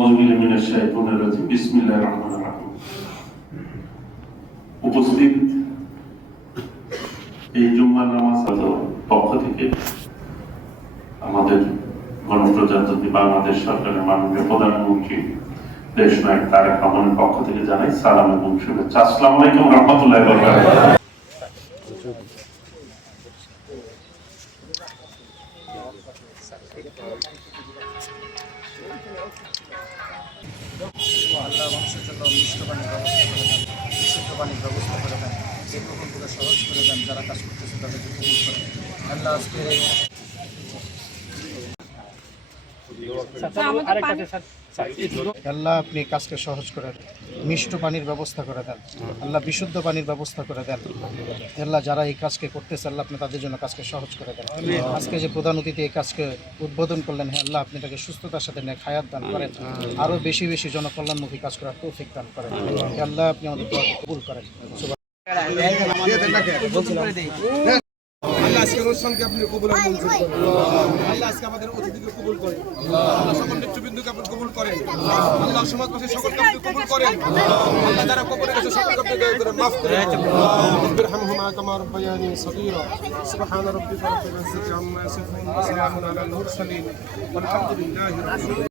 আউযু বিল্লাহি মিনাশ শাইতানির রাজিম। বিসমিল্লাহির রহমানির রহিম। উপস্থিত এই জুম্মার নামাজ পক্ষ থেকে আমাদের গণপ্রজাতন্ত্রী বাংলাদেশ সরকারের মাননীয় প্রধানমন্ত্রী দেশ নায়ক তারেক রহমানের পক্ষ থেকে জানাই সালাম এবং শুভেচ্ছা। আসসালামু আলাইকুম রহমতুল্লাহি ওয়া বারাকাতুহু। আল্লাহ মানুষের জন্য মিষ্ট পানির ব্যবস্থা করে দেন, বিশুদ্ধ পানির ব্যবস্থা করে দেন, যে প্রকল্পকে সহজ করে দেন, যারা কাজ করতেছে তাদেরকে কবুল করেন। আল্লাহ আজকে আল্লাহ আপনি কাজকে সহজ করে দেন, মিষ্ট পানির ব্যবস্থা করে দেন, আল্লাহ বিশুদ্ধ পানির ব্যবস্থা করে দেন। আল্লাহ যারা এই কাজকে করতেছে আল্লাহ আপনি তাদের জন্য কাজকে সহজ করে দেন। আজকে যে প্রধান অতিথি এই কাজকে উদ্বোধন করলেন, হ্যাঁ আল্লাহ আপনি তাকে সুস্থতার সাথে নেক হায়াত দান করেন, আরও বেশি বেশি জনকল্যাণমুখী কাজ করার তৌফিক দান করেন। আল্লাহ আপনি আমাদের দোয়াকে কবুল করেন। আল্লাহ আজকের অনুষ্ঠানকে আপনি কবুল আর মঞ্জুর করেন। আল্লাহ আজকে আমাদের অতিথিকে কবুল করেন। আল্লাহ সকল নেতৃবৃন্দকে আপনি কবুল করেন। আল্লাহ সমাজবাসীর সকলকে আপনি কবুল করেন। আল্লাহ যারা কবরে গেছে সকলকে আপনি দয়া করে মাফ করেন। বিরহামহুমা কামা রাব্বায়ানি সগীরা। সুবহান রাব্বিকা রাব্বিল ইজ্জাতি আম্মা ইয়াসিফুন ওয়া সালামুন আলাল মুরসালিন ওয়ালহামদুলিল্লাহি রাব্বিল আলামিন।